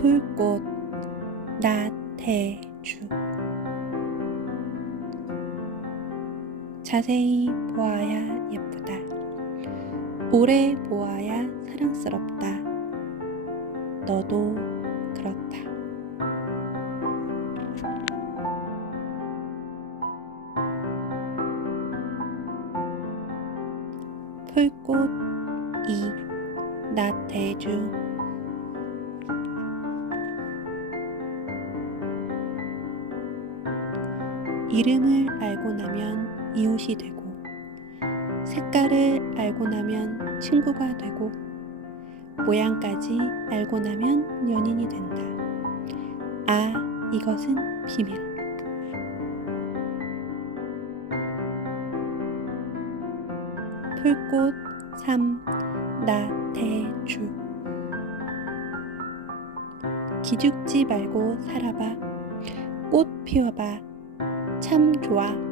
풀꽃 나태주 자세히 보아야 예쁘다. 오래 보아야 사랑스럽다. 너도 그렇다. 풀꽃 이 나태주 이름을 알고 나면 이웃이 되고 색깔을 알고 나면 친구가 되고 모양까지 알고 나면 연인이 된다. 아, 이것은 비밀. 풀꽃 3 나태주 기죽지 말고 살아봐 꽃 피워봐 참 좋아